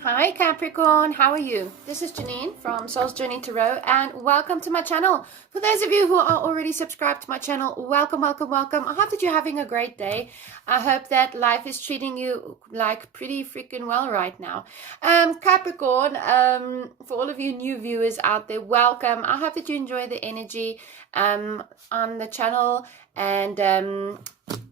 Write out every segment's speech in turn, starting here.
Hi Capricorn, how are you? This is Janine from Soul's Journey Tarot and welcome to my channel. For those of you who are already subscribed to my channel, welcome, welcome, welcome. I hope that you're having a great day. I hope that life is treating you like pretty freaking well right now. Capricorn, for all of you new viewers out there, welcome. I hope that you enjoy the energy on the channel and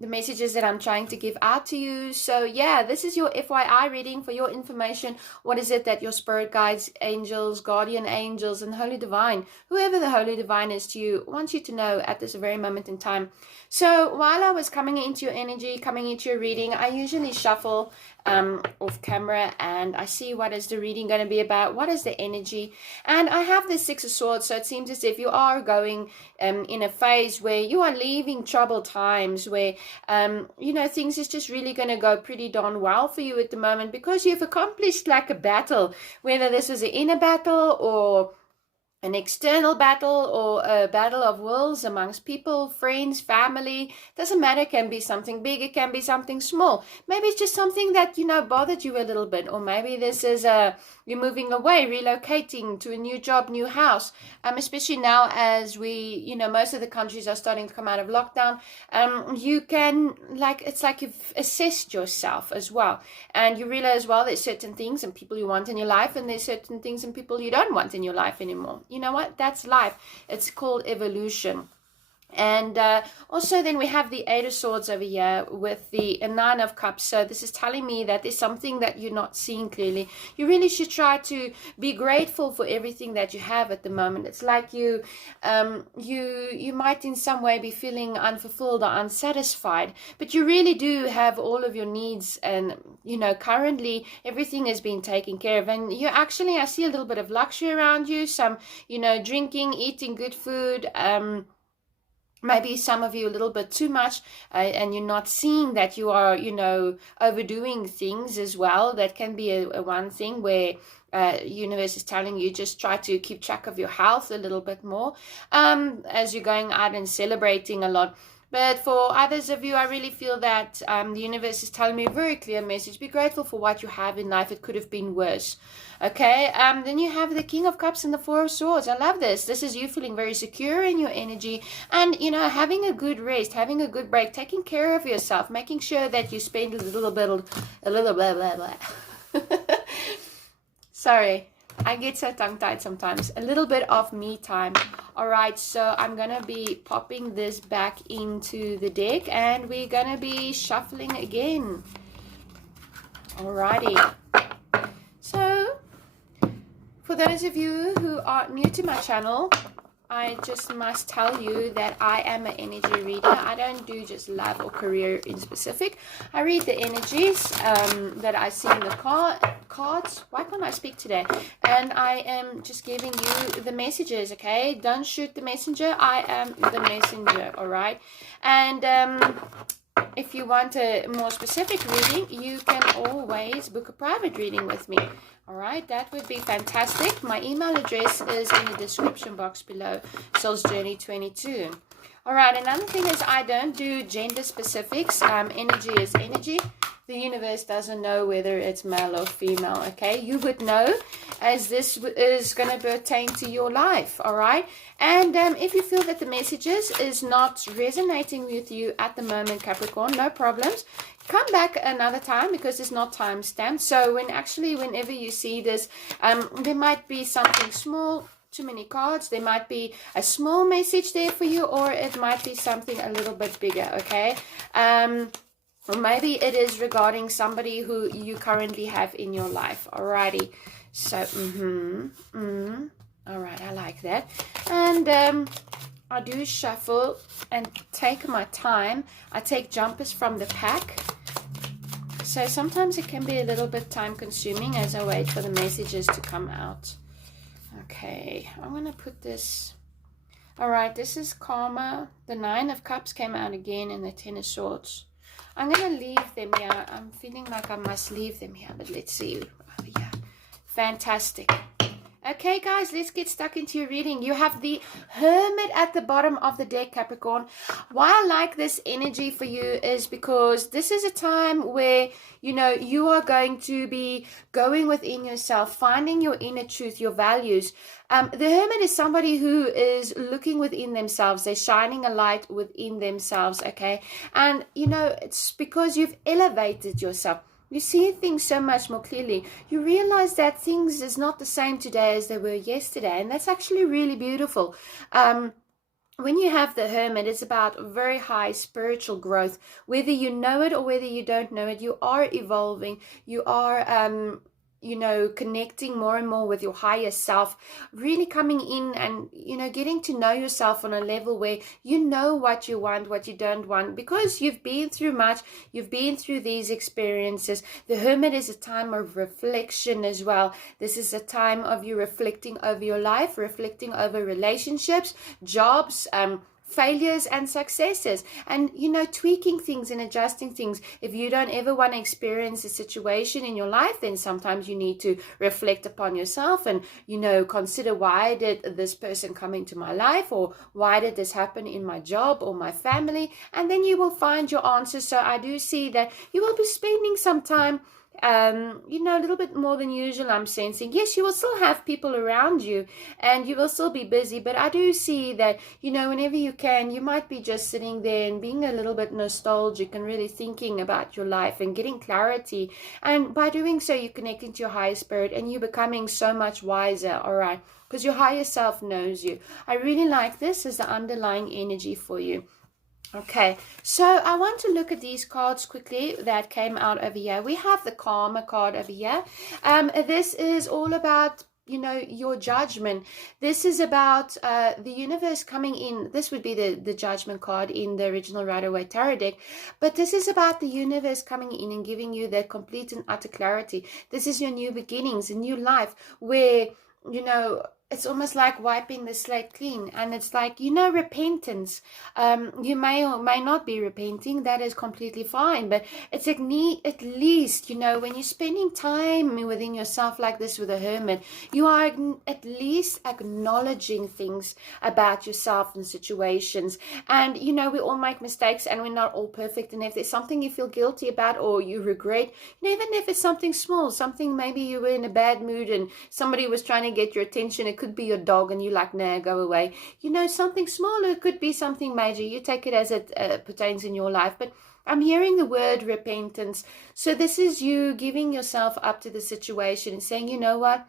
the messages that I'm trying to give out to you. So yeah, this is your FYI reading for your information. What is it that your spirit guides, angels, guardian angels, and Holy Divine, whoever the Holy Divine is to you, wants you to know at this very moment in time. So while I was coming into your energy, coming into your reading, I usually shuffle off camera and I see what is the reading going to be about, what is the energy, and I have the Six of Swords. So it seems as if you are going in a phase where you are leaving troubled times, where things is just really going to go pretty darn well for you at the moment, because you've accomplished like a battle, whether this was an inner battle or an external battle or a battle of wills amongst people, friends, family. Doesn't matter. It can be something big, it can be something small. Maybe it's just something that bothered you a little bit, or maybe this is you're moving away, relocating to a new job, new house. Especially now as we, most of the countries are starting to come out of lockdown. You can, it's like you've assessed yourself as well, and you realize, well, there's certain things and people you want in your life, and there's certain things and people you don't want in your life anymore. You know what? That's life. It's called evolution. And also then we have the Eight of Swords over here with the Nine of Cups. So this is telling me that there's something that you're not seeing clearly. You really should try to be grateful for everything that you have at the moment. It's like you might in some way be feeling unfulfilled or unsatisfied, but you really do have all of your needs, and currently everything is being taken care of. And you actually, I see a little bit of luxury around you, some drinking, eating good food, maybe some of you a little bit too much, and you're not seeing that you are, overdoing things as well. That can be a one thing where universe is telling you just try to keep track of your health a little bit more as you're going out and celebrating a lot. But for others of you, I really feel that the universe is telling me a very clear message. Be grateful for what you have in life. It could have been worse. Okay, then you have the King of Cups and the Four of Swords. I love this. This is you feeling very secure in your energy and, having a good rest, having a good break, taking care of yourself, making sure that you spend a little blah, blah, blah. Sorry. I get so tongue-tied sometimes. A little bit of me time. Alright, so I'm going to be popping this back into the deck and we're going to be shuffling again. Alrighty. So, for those of you who are new to my channel, I just must tell you that I am an energy reader. I don't do just love or career in specific. I read the energies that I see in the cards. Why can't I speak today? And I am just giving you the messages, okay? Don't shoot the messenger. I am the messenger, all right? And if you want a more specific reading, you can always book a private reading with me. All right, that would be fantastic. My email address is in the description box below, Soul's Journey 22. All right, another thing is I don't do gender specifics. Energy is energy. The universe doesn't know whether it's male or female, okay? You would know as this is going to pertain to your life, all right? And if you feel that the messages is not resonating with you at the moment, Capricorn, no problems. Come back another time because it's not time stamped. So whenever you see this, there might be something small, too many cards. There might be a small message there for you, or it might be something a little bit bigger, okay? Or maybe it is regarding somebody who you currently have in your life. Alrighty. So, alright, I like that. And I do shuffle and take my time. I take jumpers from the pack. So sometimes it can be a little bit time consuming as I wait for the messages to come out. Okay, I'm going to put this. Alright, this is Karma. The Nine of Cups came out again and the Ten of Swords. I'm going to leave them here. I'm feeling like I must leave them here, but let's see over here. Fantastic. Okay, guys, let's get stuck into your reading. You have the Hermit at the bottom of the deck, Capricorn. Why I like this energy for you is because this is a time where, you are going to be going within yourself, finding your inner truth, your values. The Hermit is somebody who is looking within themselves. They're shining a light within themselves, okay? And, it's because you've elevated yourself. You see things so much more clearly. You realize that things is not the same today as they were yesterday, and that's actually really beautiful. When you have the Hermit, it's about very high spiritual growth. Whether you know it or whether you don't know it, you are evolving. You are connecting more and more with your higher self, really coming in and, getting to know yourself on a level where you know what you want, what you don't want, because you've been through much, you've been through these experiences. The Hermit is a time of reflection as well. This is a time of you reflecting over your life, reflecting over relationships, jobs, failures and successes, and tweaking things and adjusting things. If you don't ever want to experience a situation in your life, then sometimes you need to reflect upon yourself and consider, why did this person come into my life, or why did this happen in my job or my family, and then you will find your answers. So I do see that you will be spending some time a little bit more than usual, I'm sensing. Yes, you will still have people around you and you will still be busy, but I do see that, whenever you can, you might be just sitting there and being a little bit nostalgic and really thinking about your life and getting clarity. And by doing so, you're connecting to your higher spirit and you're becoming so much wiser, all right? Because your higher self knows you. I really like this as the underlying energy for you. Okay, so I want to look at these cards quickly that came out over here. We have the Karma card over here. This is all about, your judgment. This is about the universe coming in. This would be the judgment card in the original Rider-Waite Tarot deck. But this is about the universe coming in and giving you that complete and utter clarity. This is your new beginnings, a new life where, it's almost like wiping the slate clean. And it's like, repentance. You may or may not be repenting. That is completely fine. But it's at least, when you're spending time within yourself like this with a Hermit, you are at least acknowledging things about yourself and situations. And, we all make mistakes and we're not all perfect. And if there's something you feel guilty about or you regret, even if it's something small, something maybe you were in a bad mood and somebody was trying to get your attention, it could be your dog and you like, nah, go away. Something small, it could be something major. You take it as it pertains in your life. But I'm hearing the word repentance. So this is you giving yourself up to the situation and saying, you know what?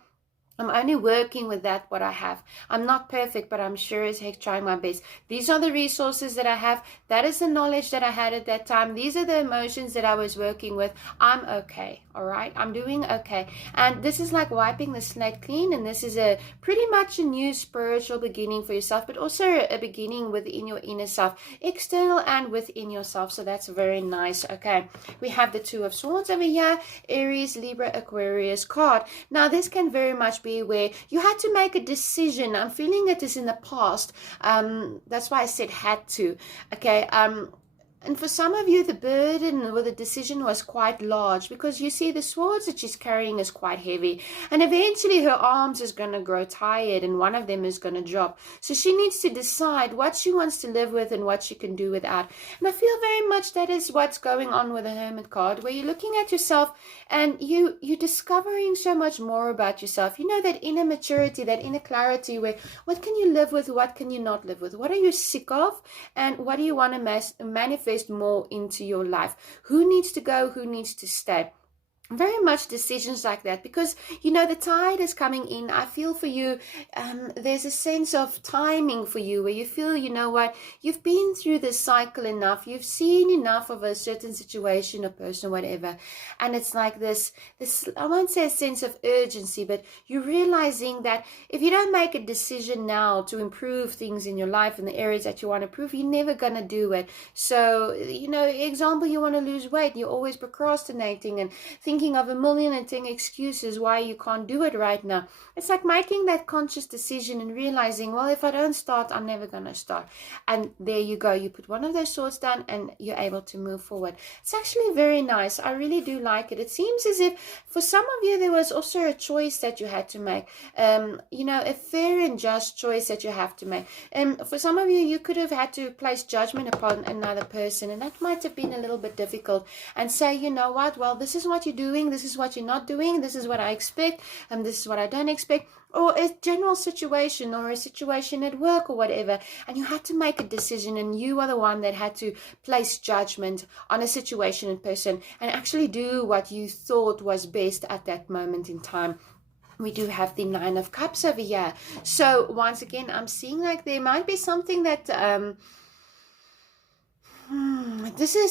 I'm only working with what I have. I'm not perfect, but I'm sure as heck trying my best. These are the resources that I have. That is the knowledge that I had at that time. These are the emotions that I was working with. I'm okay, all right? I'm doing okay. And this is like wiping the slate clean, and this is a pretty much a new spiritual beginning for yourself, but also a beginning within your inner self, external and within yourself. So that's very nice, okay? We have the Two of Swords over here, Aries, Libra, Aquarius card. Now, this can very much be where you had to make a decision. I'm feeling it is in the past. That's why I said had to. Okay. And for some of you, the burden or the decision was quite large because you see the swords that she's carrying is quite heavy. And eventually her arms is going to grow tired and one of them is going to drop. So she needs to decide what she wants to live with and what she can do without. And I feel very much that is what's going on with the Hermit card, where you're looking at yourself and you're discovering so much more about yourself. That inner maturity, that inner clarity where what can you live with, what can you not live with? What are you sick of? And what do you want to manifest more into your life? Who needs to go? Who needs to stay? Very much decisions like that, because the tide is coming in. I feel for you, there's a sense of timing for you where you feel, what, you've been through this cycle enough, you've seen enough of a certain situation or person or whatever, and it's like this I won't say a sense of urgency, but you're realizing that if you don't make a decision now to improve things in your life in the areas that you want to improve, you're never going to do it. So example, you want to lose weight, you're always procrastinating and thinking thinking of a million and 10 excuses why you can't do it right now. It's like making that conscious decision and realizing, well, if I don't start, I'm never going to start. And there you go. You put one of those swords down and you're able to move forward. It's actually very nice. I really do like it. It seems as if for some of you, there was also a choice that you had to make. A fair and just choice that you have to make. For some of you, you could have had to place judgment upon another person, and that might have been a little bit difficult, and say, you know what, well, this is what you're doing, this is what you're not doing, this is what I expect, and this is what I don't expect, or a general situation or a situation at work or whatever, and you had to make a decision, and you are the one that had to place judgment on a situation and person and actually do what you thought was best at that moment in time. We do have the Nine of Cups over here. So once again, I'm seeing like there might be something that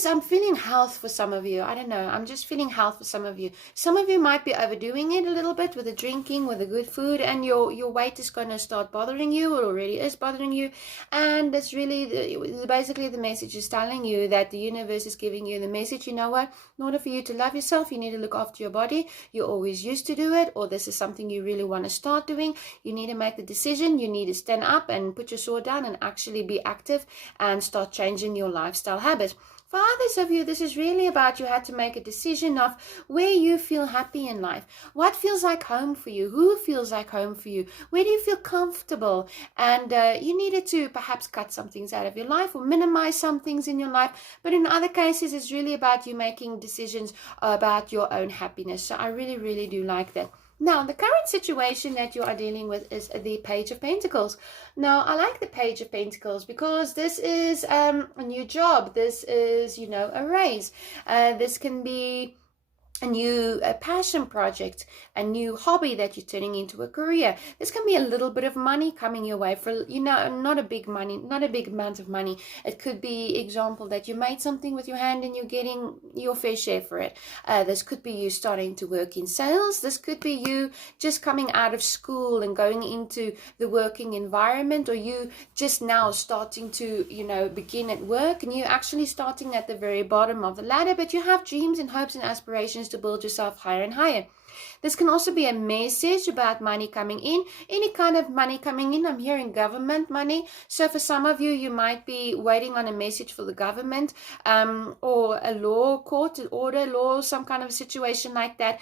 I'm feeling health for some of you. I don't know. I'm just feeling health for some of you. Some of you might be overdoing it a little bit with the drinking, with the good food, and your weight is going to start bothering you, or already is bothering you. And that's really, basically the message is telling you that the universe is giving you the message, you know what, in order for you to love yourself, you need to look after your body. You always used to do it, or this is something you really want to start doing. You need to make the decision. You need to stand up and put your sword down and actually be active and start changing your lifestyle habits. For others of you, this is really about you had to make a decision of where you feel happy in life. What feels like home for you? Who feels like home for you? Where do you feel comfortable? And you needed to perhaps cut some things out of your life or minimize some things in your life. But in other cases, it's really about you making decisions about your own happiness. So I really, really do like that. Now, the current situation that you are dealing with is the Page of Pentacles. Now, I like the Page of Pentacles because this is a new job. This is, a raise. This can be a new passion project, a new hobby that you're turning into a career. This can be a little bit of money coming your way for, not a big amount of money. It could be example that you made something with your hand and you're getting your fair share for it. This could be you starting to work in sales. This could be you just coming out of school and going into the working environment, or you just now starting to, begin at work, and you're actually starting at the very bottom of the ladder, but you have dreams and hopes and aspirations to build yourself higher and higher. This can also be a message about money coming in, any kind of money coming in. I'm hearing government money. So for some of you, you might be waiting on a message for the government, or a law, court order, law, some kind of situation like that.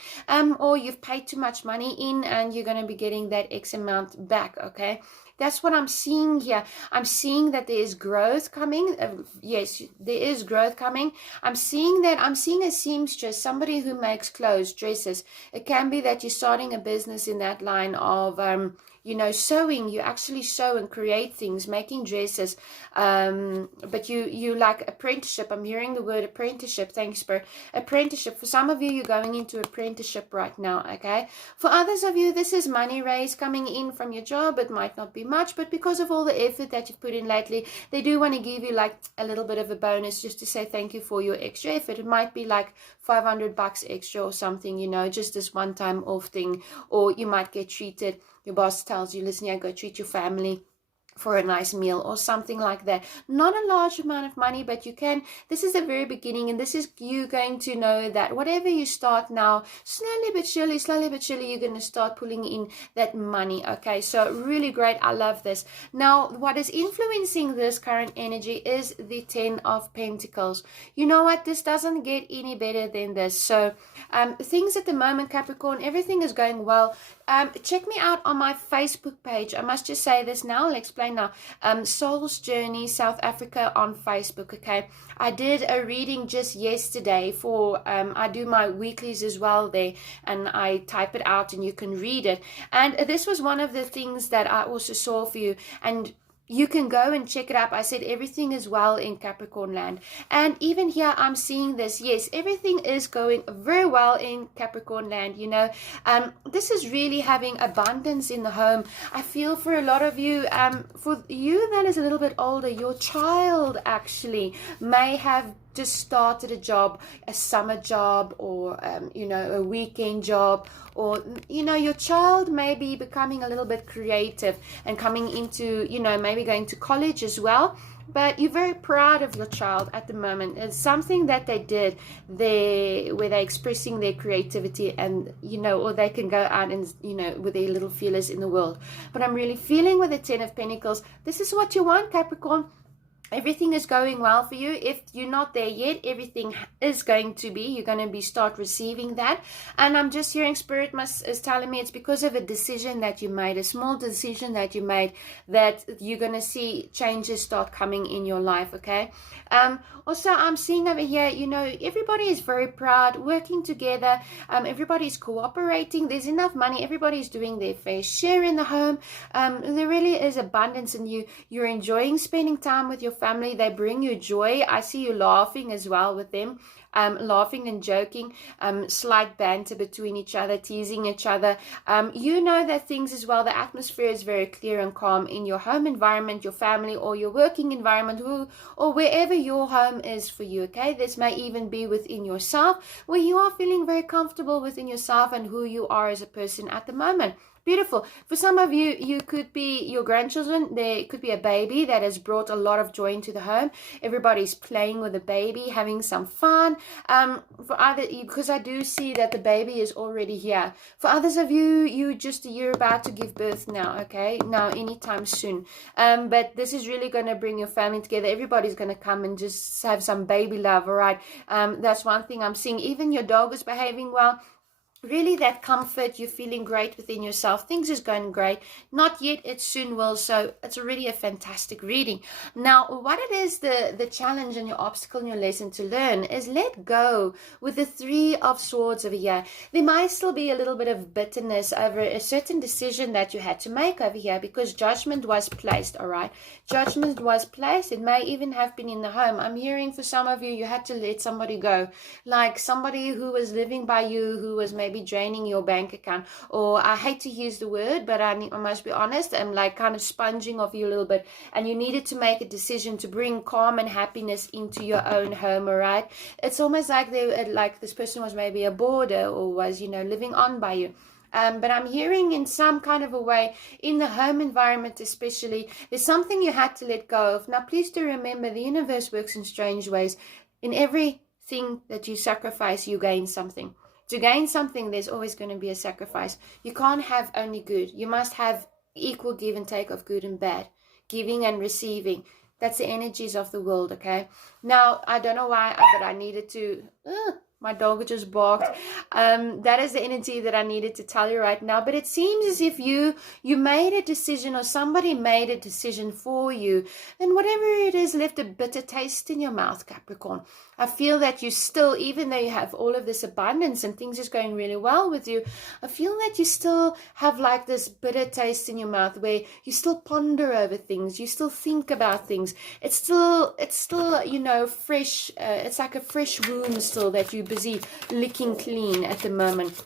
Or you've paid too much money in and you're going to be getting that X amount back. Okay. That's what I'm seeing here. I'm seeing that there is growth coming. Yes, there is growth coming. I'm seeing a seamstress, somebody who makes clothes, dresses. It can be that you're starting a business in that line of, sewing. You actually sew and create things, making dresses. But you like apprenticeship. I'm hearing the word apprenticeship. Thanks, Bert. Apprenticeship. For some of you, you're going into apprenticeship right now, okay? For others of you, this is money raise coming in from your job. It might not be much, but because of all the effort that you've put in lately, they do want to give you like a little bit of a bonus just to say thank you for your extra effort. It might be like $500 extra or something, just this one-time off thing, or you might get treated. Your boss tells you, listen, go treat your family for a nice meal or something like that. Not a large amount of money, but you can. This is the very beginning, and this is you going to know that whatever you start now, slowly but surely, you're going to start pulling in that money. Okay, so really great. I love this. Now, what is influencing this current energy is the 10 of Pentacles. You know what? This doesn't get any better than this. So things at the moment, Capricorn, everything is going well. Check me out on my Facebook page. I must just say this now. I'll explain now. Soul's Journey South Africa on Facebook. Okay, I did a reading just yesterday for I do my weeklies as well there, and I type it out and you can read it. And this was one of the things that I also saw for you, and you can go and check it up. I said everything is well in Capricorn land. And even here, I'm seeing this. Yes, everything is going very well in Capricorn land. This is really having abundance in the home. I feel for a lot of you, for you that is a little bit older, your child actually may have just started a job, a summer job, or a weekend job, or your child may be becoming a little bit creative and coming into maybe going to college as well. but you're very proud of your child at the moment. It's something that they did there where they're expressing their creativity, and or they can go out and with their little feelers in the world. But I'm really feeling with the 10 of Pentacles, this is what you want, Capricorn. Everything is going well for you. If you're not there yet, everything is going to be. You're going to start receiving that. And I'm just hearing Spirit is telling me it's because of a decision that you made, a small decision that you made, that you're going to see changes start coming in your life, okay? Also, I'm seeing over here, everybody is very proud, working together. Everybody's cooperating. There's enough money. Everybody's doing their fair share in the home. There really is abundance in you. You're enjoying spending time with your family. They bring you joy. I see you laughing as well with them. Laughing and joking, slight banter between each other, teasing each other. You know that things as well, the atmosphere is very clear and calm in your home environment, your family, or your working environment, or wherever your home is for you, okay? This may even be within yourself, where you are feeling very comfortable within yourself and who you are as a person at the moment. Beautiful. For some of you, you could be your grandchildren. There could be a baby that has brought a lot of joy into the home. Everybody's playing with the baby, having some fun. For other, because I do see that the baby is already here. For others of you, you're about to give birth now, okay? Now, anytime soon. But this is really going to bring your family together. Everybody's going to come and just have some baby love, all right? That's one thing I'm seeing. Even your dog is behaving well. Really that comfort, you're feeling great within yourself. Things is going great. Not yet, it soon will. So it's already a fantastic reading. Now, what it is, the challenge and your obstacle and your lesson to learn is let go with the 3 of Swords over here. There might still be a little bit of bitterness over a certain decision that you had to make over here because judgment was placed, all right? Judgment was placed. It may even have been in the home. I'm hearing for some of you, you had to let somebody go. Like somebody who was living by you, who was maybe draining your bank account, or I hate to use the word, but I must be honest, I'm like kind of sponging off you a little bit, and you needed to make a decision to bring calm and happiness into your own home, all right? It's almost like this person was maybe a boarder or was, living on by you. But I'm hearing in some kind of a way, in the home environment especially, there's something you had to let go of. Now, please do remember, the universe works in strange ways. In everything that you sacrifice, you gain something. To gain something, there's always going to be a sacrifice. You can't have only good. You must have equal give and take of good and bad. Giving and receiving. That's the energies of the world, okay? Now, I don't know why, but I needed to... my dog just barked. That is the energy that I needed to tell you right now. But it seems as if you made a decision, or somebody made a decision for you. And whatever it is, left a bitter taste in your mouth, Capricorn. I feel that you still, even though you have all of this abundance and things is going really well with you, I feel that you still have like this bitter taste in your mouth where you still ponder over things. You still think about things. It's still fresh. It's like a fresh wound still that you busy licking clean at the moment.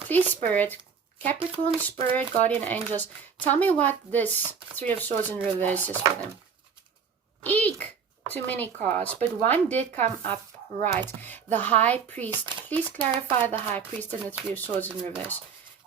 Please, Spirit, Capricorn, Spirit, Guardian Angels, tell me what this 3 of Swords in reverse is for them. Eek! Too many cards, but one did come up right. The High Priest. Please clarify the High Priest and the 3 of Swords in reverse.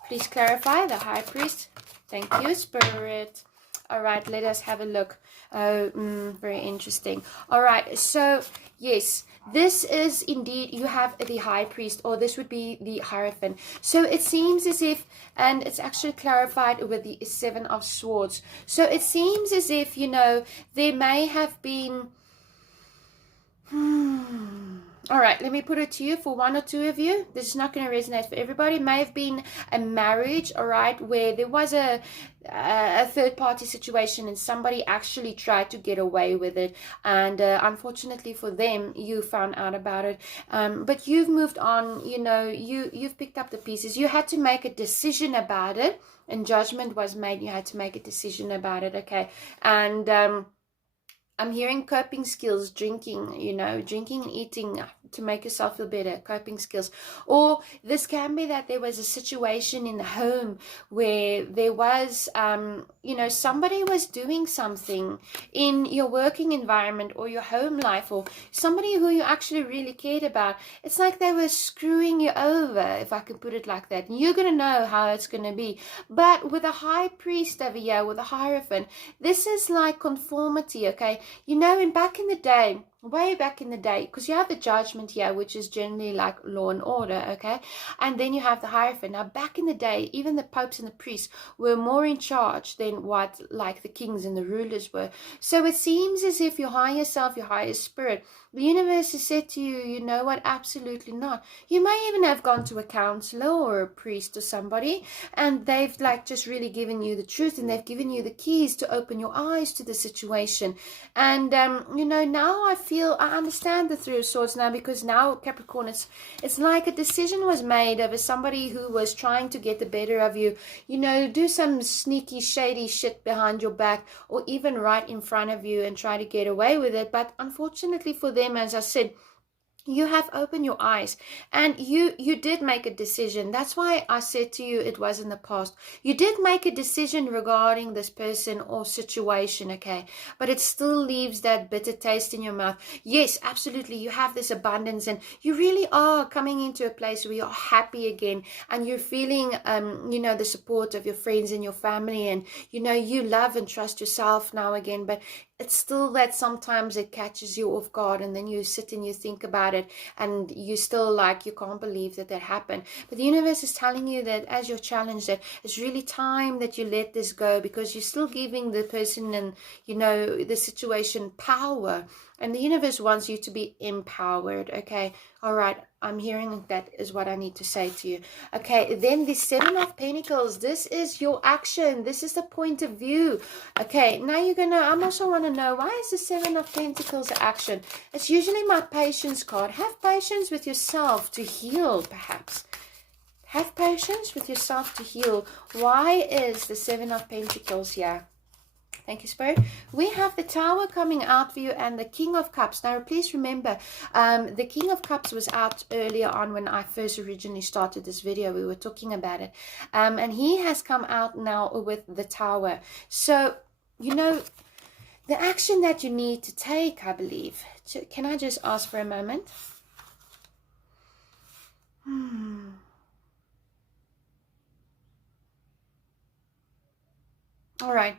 Please clarify the High Priest. Thank you, Spirit. All right, let us have a look. Very interesting. All right, so yes, this is indeed, you have the High Priest, or this would be the Hierophant. So it seems as if, and it's actually clarified with the 7 of Swords. So it seems as if, there may have been... All right, let me put it to you for one or two of you. This is not going to resonate for everybody. It may have been a marriage, all right, where there was a third-party situation and somebody actually tried to get away with it. And unfortunately for them, you found out about it. But you've moved on, you've picked up the pieces. You had to make a decision about it, and judgment was made. You had to make a decision about it, okay? And... I'm hearing coping skills, drinking and eating, to make yourself feel better, coping skills. Or this can be that there was a situation in the home where there was, somebody was doing something in your working environment or your home life, or somebody who you actually really cared about. It's like they were screwing you over, if I can put it like that. And you're going to know how it's going to be. But with a high priest over here, with a hierophant, this is like conformity, okay? Back in the day, way back in the day, because you have the judgment here, which is generally like law and order, okay? And then you have the hierophant. Now, back in the day, even the popes and the priests were more in charge than what like the kings and the rulers were. So it seems as if your higher self, your higher spirit, the universe has said to you, you know what, absolutely not. You may even have gone to a counselor or a priest or somebody, and they've like just really given you the truth, and they've given you the keys to open your eyes to the situation. And now I understand the Three of Swords now, because now, Capricorn, it's like a decision was made over somebody who was trying to get the better of you, do some sneaky, shady shit behind your back, or even right in front of you, and try to get away with it. But unfortunately for them, as I said, you have opened your eyes, and you did make a decision. That's why I said to you it was in the past. You did make a decision regarding this person or situation, okay? But it still leaves that bitter taste in your mouth. Yes, absolutely, you have this abundance, and you really are coming into a place where you're happy again, and you're feeling the support of your friends and your family, and you love and trust yourself now again. But it's still that sometimes it catches you off guard, and then you sit and you think about it, and you still you can't believe that happened. But the universe is telling you that as you're challenged, that it's really time that you let this go, because you're still giving the person and the situation power, and the universe wants you to be empowered. Okay, all right, I'm hearing that is what I need to say to you. Okay, then the Seven of Pentacles, this is your action, this is the point of view. Okay, now I'm also want to know, why is the Seven of Pentacles action? It's usually my patience card. Have patience with yourself to heal, perhaps. Have patience with yourself to heal. Why is the Seven of Pentacles here? Thank you, Spirit. We have the Tower coming out for you, and the King of Cups. Now, please remember, the King of Cups was out earlier on when I first originally started this video. We were talking about it. And he has come out now with the Tower. So, the action that you need to take, I believe. Can I just ask for a moment? All right.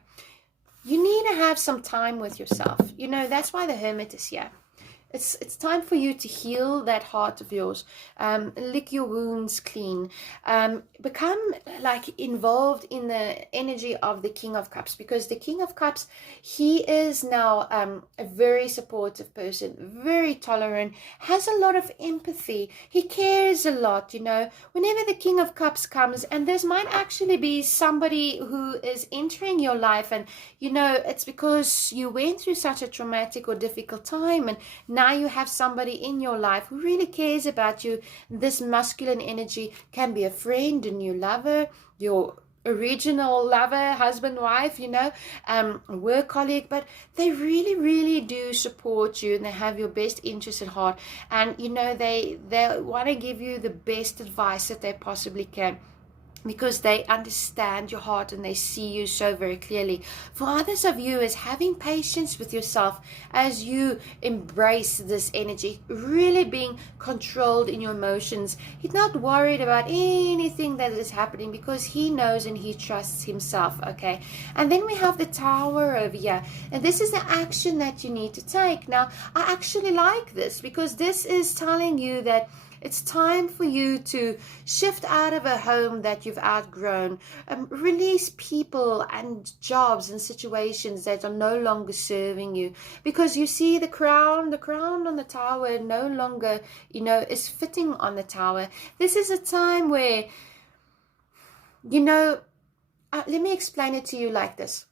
You need to have some time with yourself. That's why the Hermit is here. It's time for you to heal that heart of yours. Lick your wounds clean. Become involved in the energy of the King of Cups, because the King of Cups, he is now a very supportive person, very tolerant, has a lot of empathy. He cares a lot, Whenever the King of Cups comes, and this might actually be somebody who is entering your life, and it's because you went through such a traumatic or difficult time, and now you have somebody in your life who really cares about you. This masculine energy can be a friend, a new lover, your original lover, husband, wife, a work colleague, but they really, really do support you, and they have your best interest at heart, and they want to give you the best advice that they possibly can, because they understand your heart and they see you so very clearly. For others of you, is having patience with yourself as you embrace this energy, really being controlled in your emotions. He's not worried about anything that is happening, because he knows and he trusts himself. Okay, and then we have the Tower over here, and this is the action that you need to take. Now, I actually like this, because this is telling you that it's time for you to shift out of a home that you've outgrown. Release people and jobs and situations that are no longer serving you. Because you see the crown on the Tower no longer, is fitting on the Tower. This is a time where, let me explain it to you like this.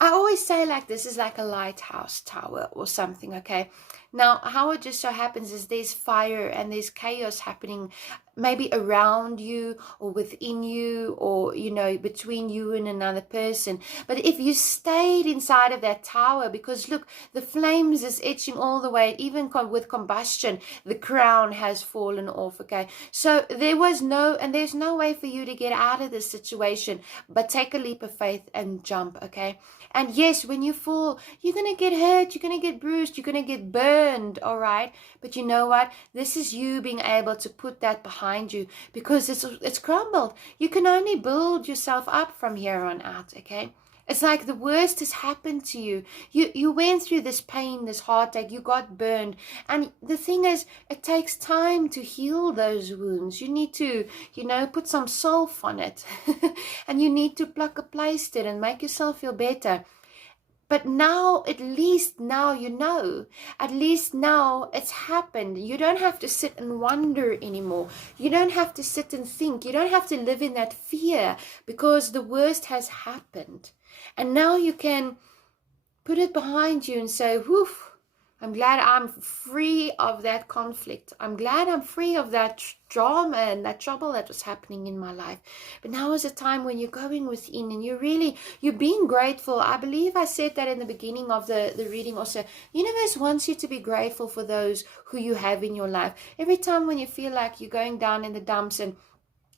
I always say this is like a lighthouse tower or something, okay? Now, how it just so happens is there's fire and there's chaos happening, maybe around you or within you, or between you and another person. But if you stayed inside of that tower, because look, the flames is etching all the way, even with combustion, the crown has fallen off. Okay, so there's no way for you to get out of this situation, but take a leap of faith and jump. Okay, and yes, when you fall, you're gonna get hurt, you're gonna get bruised, you're gonna get burned. All right, but you know what, this is you being able to put that behind you, because it's crumbled. You can only build yourself up from here on out. Okay, it's like the worst has happened to you. You went through this pain, this heartache, you got burned. And the thing is, it takes time to heal those wounds. You need to, put some sulf on it. And you need to pluck a plaister and make yourself feel better. But now, at least now you know. At least now it's happened. You don't have to sit and wonder anymore. You don't have to sit and think. You don't have to live in that fear, because the worst has happened. And now you can put it behind you and say, whew, I'm glad I'm free of that conflict. I'm glad I'm free of that drama and that trouble that was happening in my life. But now is a time when you're going within and you're being grateful. I believe I said that in the beginning of the reading also. The universe wants you to be grateful for those who you have in your life. Every time when you feel like you're going down in the dumps and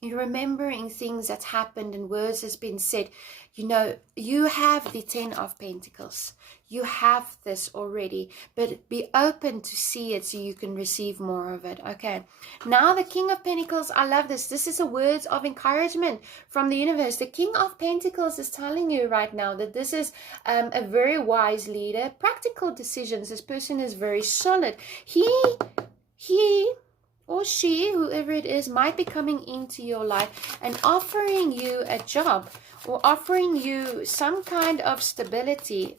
you're remembering things that happened and words has been said, you have the 10 of Pentacles. You have this already, but be open to see it so you can receive more of it. Okay, now the King of Pentacles, I love this. This is a words of encouragement from the universe. The King of Pentacles is telling you right now that this is a very wise leader, practical decisions. This person is very solid. He or she, whoever it is, might be coming into your life and offering you a job or offering you some kind of stability.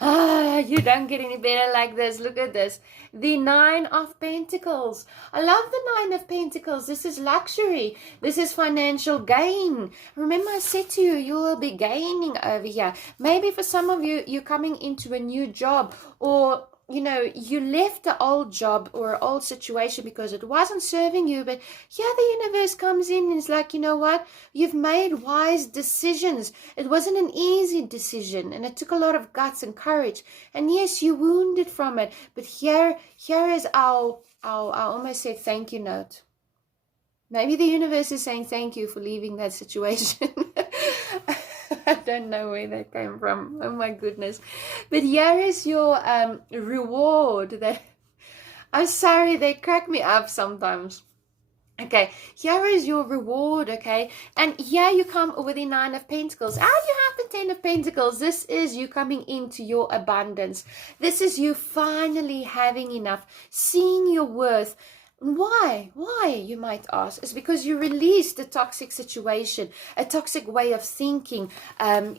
You don't get any better like this. Look at this. The 9 of Pentacles. I love the 9 of Pentacles. This is luxury. This is financial gain. Remember I said to you, you will be gaining over here. Maybe for some of you, you're coming into a new job, or you left the old job or old situation because it wasn't serving you. But here the universe comes in and is like, you know what? You've made wise decisions. It wasn't an easy decision, and it took a lot of guts and courage. And yes, you wounded from it. But here is our I almost said thank you note. Maybe the universe is saying thank you for leaving that situation. I don't know where that came from. Oh my goodness. But here is your reward. That I'm sorry, they crack me up sometimes. Okay, here is your reward, okay? And here you come with the 9 of Pentacles. How do you have the 10 of Pentacles? This is you coming into your abundance. This is you finally having enough, seeing your worth. Why, you might ask? It's because you released a toxic situation, a toxic way of thinking.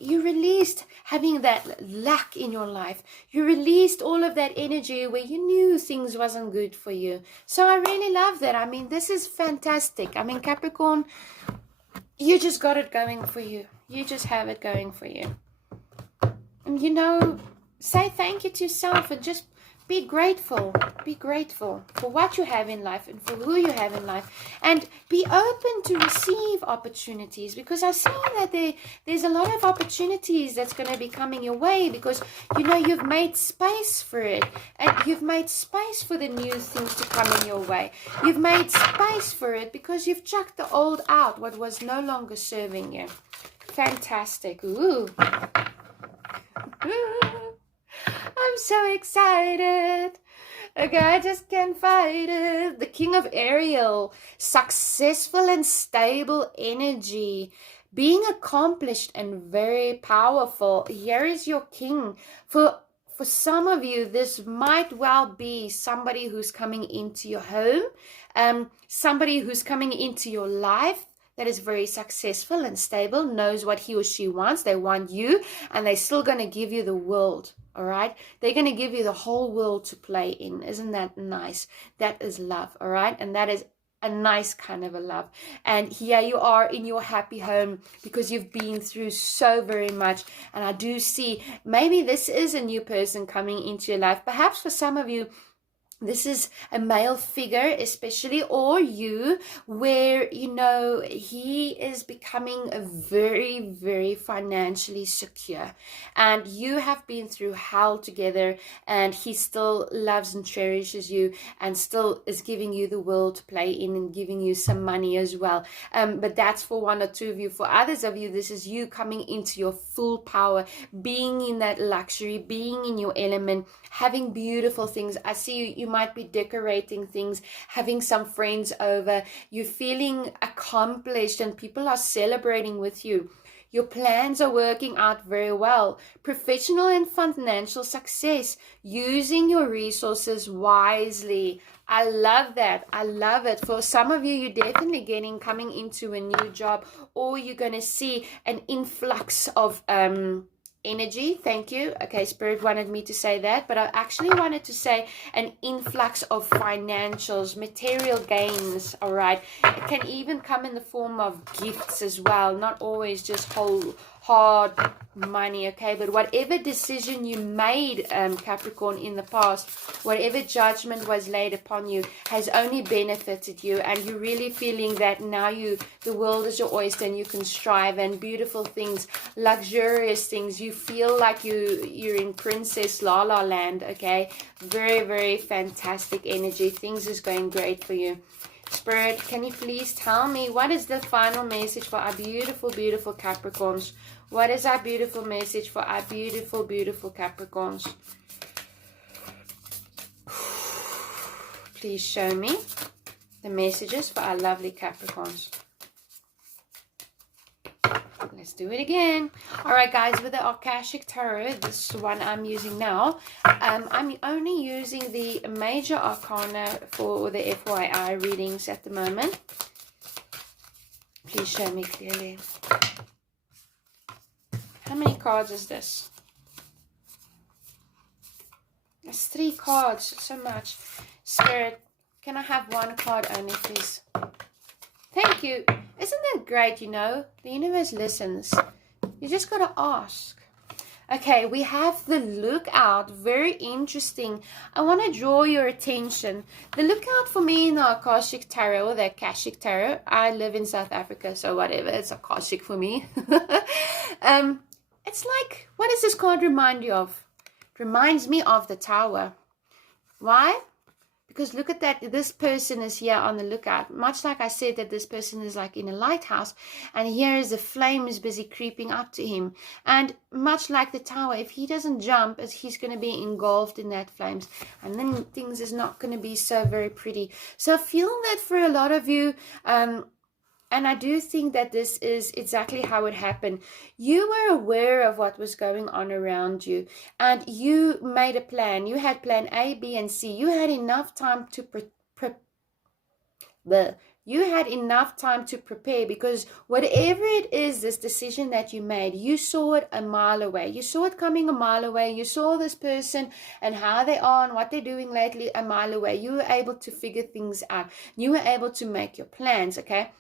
You released having that lack in your life. You released all of that energy where you knew things wasn't good for you. So I really love that. I mean, this is fantastic. I mean, Capricorn, you just got it going for you. You just have it going for you. And say thank you to yourself and just be grateful. Be grateful for what you have in life and for who you have in life. And be open to receive opportunities, because I see that there's a lot of opportunities that's going to be coming your way, because you've made space for it. And you've made space for the new things to come in your way. You've made space for it because you've chucked the old out, what was no longer serving you. Fantastic. Ooh. I'm so excited. Okay, I just can't fight it. The King of Ariel, successful and stable energy, being accomplished and very powerful. Here is your king. For some of you, this might well be somebody who's coming into your home, somebody who's coming into your life that is very successful and stable, knows what he or she wants. They want you, and they're still going to give you the world. All right, they're going to give you the whole world to play in. Isn't that nice? That is love. All right, and that is a nice kind of a love. And here you are in your happy home because you've been through so very much. And I do see maybe this is a new person coming into your life. Perhaps for some of you, this is a male figure especially, or you, where he is becoming a very, very financially secure, and you have been through hell together, and he still loves and cherishes you and still is giving you the world to play in and giving you some money as well. But that's for one or two of you. For others of you, this is you coming into your full power, being in that luxury, being in your element, having beautiful things. I see you might be decorating things, having some friends over, you're feeling accomplished and people are celebrating with you. Your plans are working out very well. Professional and financial success, using your resources wisely. I love that. I love it. For some of you, you're definitely coming into a new job, or you're going to see an influx of energy. Thank you. Okay, Spirit wanted me to say that, but I actually wanted to say an influx of financials, material gains. All right, it can even come in the form of gifts as well, not always just whole hard money. Okay, but whatever decision you made, Capricorn, in the past, whatever judgment was laid upon you has only benefited you, and you're really feeling that now the world is your oyster and you can strive, and beautiful things, luxurious things, you feel like you're in Princess La La Land. Okay, very, very fantastic energy. Things is going great for you. Spirit, can you please tell me what is the final message for our beautiful, beautiful Capricorns? What is our beautiful message for our beautiful, beautiful Capricorns? Please show me the messages for our lovely Capricorns. Let's do it again. All right, guys, with the Akashic Tarot, this one I'm using now, I'm only using the major arcana for the FYI readings at the moment. Please show me clearly. How many cards is this? It's 3 cards, so much. Spirit, can I have one card only, please? Thank you. Isn't that great, The universe listens. You just got to ask. Okay, we have the Lookout. Very interesting. I want to draw your attention. The Lookout for me in the Akashic Tarot, or the Akashic Tarot. I live in South Africa, so whatever. It's Akashic for me. It's like, what does this card remind you of? It reminds me of the Tower. Why? Because look at that, this person is here on the lookout. Much like I said that this person is like in a lighthouse, and here is the flame is busy creeping up to him. And much like the Tower, if he doesn't jump, he's going to be engulfed in that flames. And then things is not going to be so very pretty. So I feel that for a lot of you, and I do think that this is exactly how it happened. You were aware of what was going on around you, and you made a plan. You had plan A, B, and C. You had enough time to prepare, because whatever it is, this decision that you made, you saw it a mile away. You saw it coming a mile away. You saw this person and how they are and what they're doing lately a mile away. You were able to figure things out. You were able to make your plans, okay?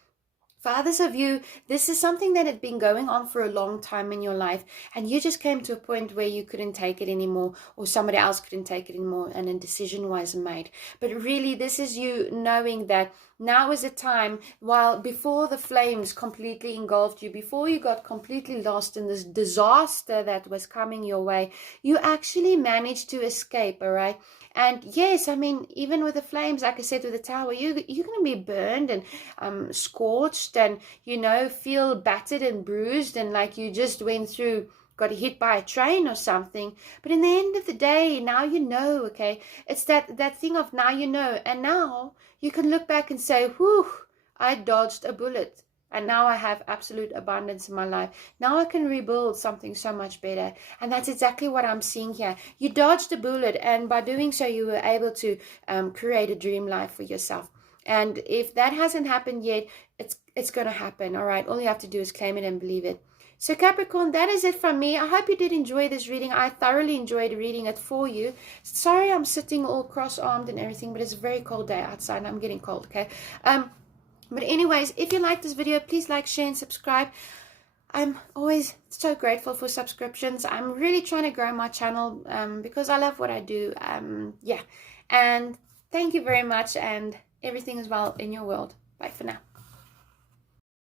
For others of you, this is something that had been going on for a long time in your life, and you just came to a point where you couldn't take it anymore, or somebody else couldn't take it anymore, and a decision was made. But really, this is you knowing that now is a time, while before the flames completely engulfed you, before you got completely lost in this disaster that was coming your way, you actually managed to escape, all right? And yes, I mean, even with the flames, like I said, with the Tower, you're going to be burned and scorched and, feel battered and bruised, and like you just got hit by a train or something. But in the end of the day, now okay? It's that thing of now and now you can look back and say, whew, I dodged a bullet. And now I have absolute abundance in my life. Now I can rebuild something so much better. And that's exactly what I'm seeing here. You dodged a bullet, and by doing so, you were able to create a dream life for yourself. And if that hasn't happened yet, it's going to happen, all right? All you have to do is claim it and believe it. So Capricorn, that is it from me. I hope you did enjoy this reading. I thoroughly enjoyed reading it for you. Sorry I'm sitting all cross-armed and everything, but it's a very cold day outside and I'm getting cold, okay? But anyways, if you like this video, please like, share, and subscribe. I'm always so grateful for subscriptions. I'm really trying to grow my channel because I love what I do. Yeah. And thank you very much, and everything is well in your world. Bye for now.